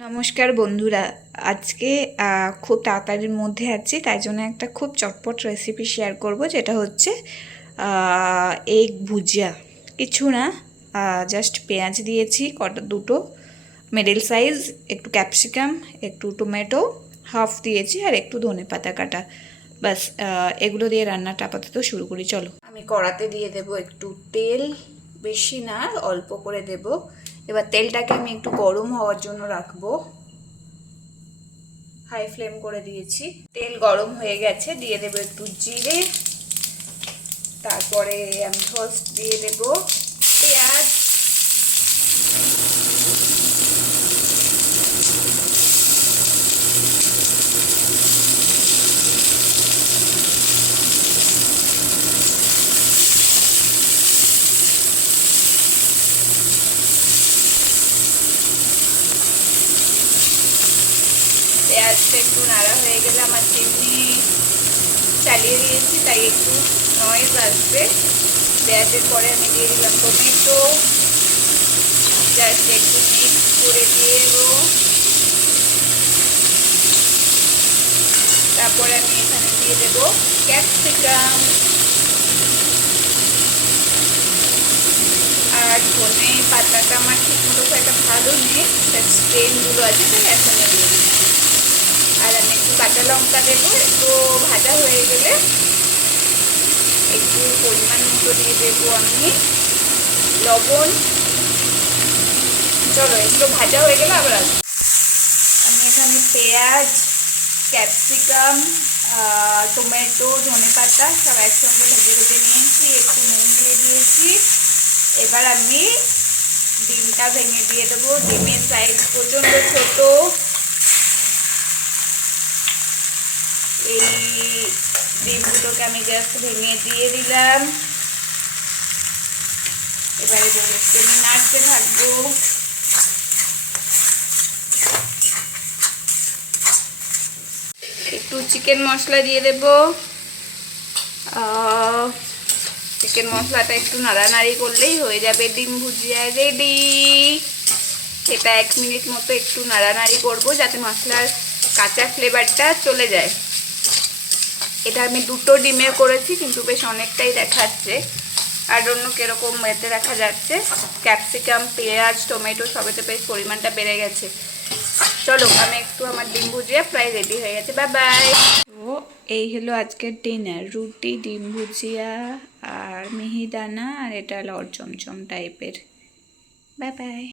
নমস্কার বন্ধুরা, আজকে খুব তাড়াতাড়ির মধ্যে আছি, তাই জন্য একটা খুব চটপট রেসিপি শেয়ার করব, যেটা হচ্ছে এগ ভুজিয়া। কিছু না, জাস্ট পেঁয়াজ দিয়েছি দুটো মিডল সাইজ, একটু ক্যাপসিকাম, একটু টমেটো হাফ দিয়েছি, আর একটু ধনেপাতা কাটা। বাস এগুলো দিয়ে রান্নাটা আপাতত শুরু করি। চলো, আমি কড়াতে দিয়ে দেব একটু তেল, বেশি না অল্প করে দেব। এবার তেলটাকে আমি একটু গরম হওয়ার জন্য রাখবো, হাই ফ্লেম করে দিয়েছি। তেল গরম হয়ে গেছে, দিয়ে দেব একটু জিরে, তারপরে আমি ফার্স্ট দিয়ে দেব পেঁয়াজ, পেঁয়াজটা একটু নাড়া হয়ে গেলে, আমার চিমনি চালিয়ে দিয়েছি তাই একটু নয়েজ আসবে। পেঁয়াজের পরে আমি দিয়ে দিলাম টমেটো, জাস্ট একটু মিক্স করে দিয়ে দেবো। তারপরে আমি এখানে দিয়ে দেবো ক্যাপসিকাম আর ধনে পাতাটা আমার ঠিক মতো একটা ভালো নেই, স্ট্রেনগুলো আছে, তাই এখন দিয়ে দিচ্ছি। আর আমি একটু কাঁচা লঙ্কা দেবো। একটু ভাজা হয়ে গেলে একটু পরিমাণ মতো দিয়ে দেবো আমি লবণ। চলো, একটু ভাজা হয়ে গেলে আবার আমি এখানে পেঁয়াজ, ক্যাপসিকাম, টমেটো, ধনেপাতা সব একসঙ্গে ভেজে ভেজে নিয়েছি, একটু নুন দিয়ে দিয়েছি। এবার আমি ডিমটা ভেঙে দিয়ে দেবো। ডিমের সাইজ প্রচণ্ড ছোট। এই ডিমগুলোকে আমি জাস্ট ভেঙে দিয়ে দিলাম। এবারে একটু নাড়তে থাকবো। একটু চিকেন মশলা দিয়ে দেব। চিকেন মশলাটা একটু নাড়ানাড়ি করলেই হয়ে যাবে ডিম ভুজিয়া রেডি। এটা 1 মিনিট মতো একটু নাড়ানাড়ি করব, যাতে মশলার কাঁচা ফ্লেভারটা চলে যায়। এটা আমি 2টো ডিমের করেছি, কিন্তু বেশ অনেকটাই দেখাচ্ছে। আর অন্য কীরকম এতে দেখা যাচ্ছে, ক্যাপসিকাম, পেঁয়াজ, টমেটো সবেতে বেশ পরিমাণটা বেড়ে গেছে। চলো, আমি একটু আমার ডিম ভুজিয়া প্রায় রেডি হয়ে গেছে। Bye bye. তো এই হলো আজকের ডিনার, রুটি, ডিম ভুজিয়া আর মিহিদানা, আর এটা লর চমচম টাইপের। Bye bye.